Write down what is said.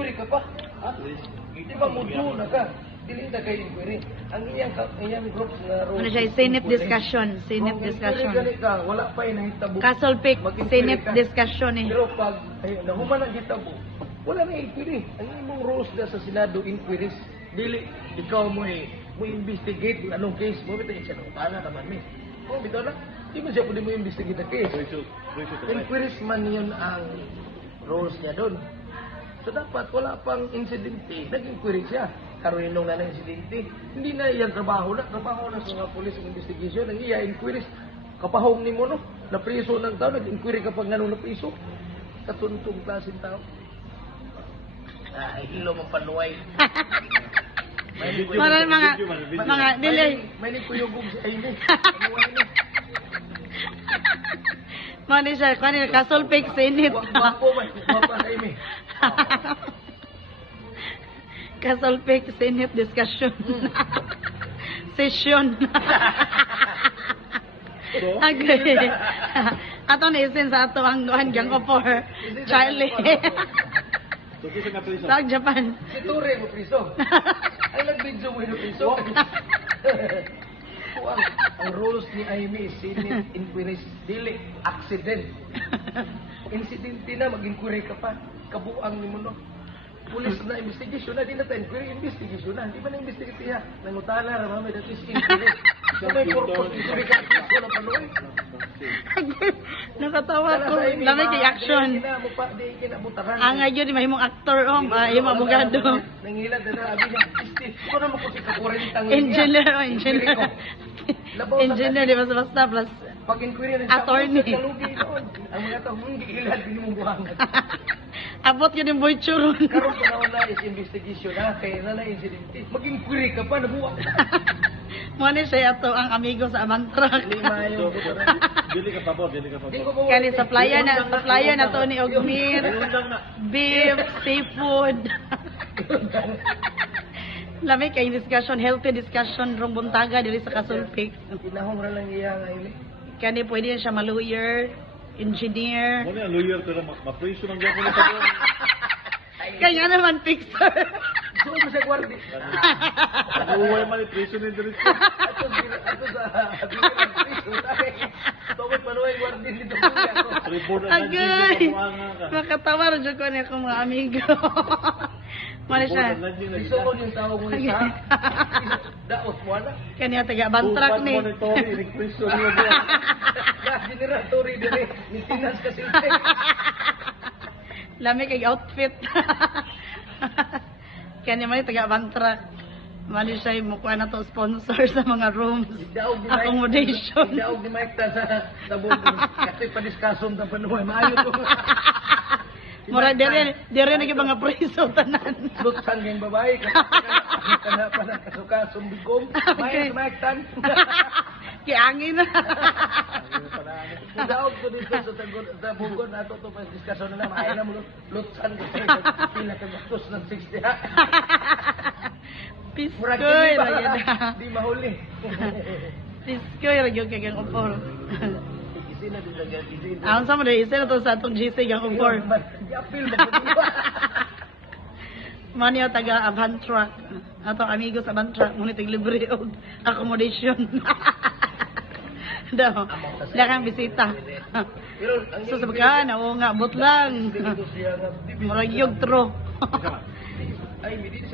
Mag-inquiry ka pa. Ha? Di ba mudo na ka? Dili na kay inquiry. Ang iyang group na Ano siya, Senate discussion. Senate discussion. Ka, wala pa inahitabo. Kasolpik, Senate discussion eh. Pero pag nahuman ang hitabo, wala na inquiry. Ang imong rules na sa Senado, inquiries. Dili, ikaw mo investigate anong case mo. Bito siya nung tana naman mi. Kung bito na, di mo siya pwede mo investigate na case. Inquiries man yun ang rules niya doon. So dapat wala pang insidente, nag-inquiry siya. Karoon nung na insidente, hindi na yan trabaho na sa mga police investigation, ang iya inquiries. Kapahong ni mo no, napriso ng tao, nag-inquiry kapag nanong napriso. Katuntong klaseng tao. Ilo mong panuway. mga delay. May kuyugog si Amy. Mani siya, kanina kasolpik Senate. Wapo sa Amy. Kasolpik Senate discussion. Session. Agree. Ato na isin sa ato ang dohan gang for Charlie. Sa Japan. Si Ture mo priso. Ay nag-video mo yung priso. Ang rules ni Amy is Senate inquiries, dili accident. Insidente na, mag-inquiry ka pa. Kabuang ni mo no. Police na investigation na, di na tayo inquiry, investigation na. Di ba na-investigate niya? Nangutana, ramamay, that is inquiry. So may purpose, inquiry ka, piso na panuwi. Nakatawa ko. Dami kay action. Ang ngayon, di mahimong actor o, mahimong abogado. Nangilad na abi niya, ito na mo ko si kakurentang engineer. Engineer, di basta plus pag-inquiry ng attorney. Ang mga tao, hindi ilad, hindi mo buhangan. Abot yun yung boy churon. Karoon pa naman na is investigation na, kaya na incidente. Mag-inquiry ka pa, nabuwak. Muna siya ito ang amigo sa Amantrak. Lima yung Dili ka pa po. Kani supplier na to ni Ogmir. Beef, seafood. Lami kay discussion, healthy discussion rong buntaga diri sa Kasulpik. Pinahong ra lang iya ngayon. Kani pwede siya ma-lawyer, engineer. Muna ang lawyer pero ma-preso ng gapon sa doon. Kaya naman fixer. So mo sa gwardi. Uway man preso ni diri. Ato sa preso tayo. Tawag panuay gwardi dito ako. Agay. Makatawa ra jud ko ni akong mga amigo. Mali siya. Iso ko yung tao mo isa. Daot mo na. Kanya taga Bantrak ni. Preso niya. Generatory dire. Maintenance kasi. Lami kay outfit. Kanya man taga Bantrak. Mali siya mukha na to sponsor sa mga rooms. Accommodation. Daog ni Mike sa tabong. Kasi pa-discussion ta panuhay. Maayo to. Mura dire na mga preso tanan. Lutsan yung babae. Kana pa na kasukasong bigom. Mike tan. Kiangin na. Daog ko dito sa Bugon ato to pa discussion na maayo na mo lutsan ko pila ka gastos ng 60 ha. Piskoy lagi na. Di mahuli. Piskoy lagi kay gang upor. Isina din lang yan. Ang sama na isa na to sa atong GC gang upor. Di apil ba? Mani taga Abantrak. Ato amigo sa Abantrak mo tig libre og accommodation. Daw. Dakang bisita. So sabaga na nga bot lang. Murag yog tro. Ay,